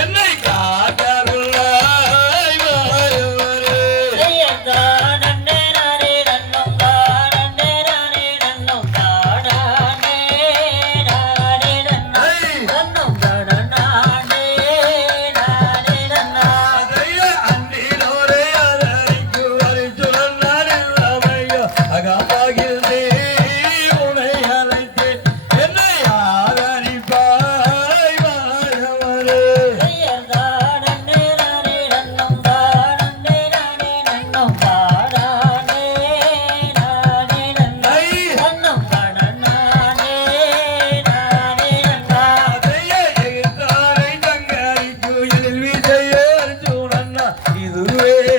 என்னை Yeah.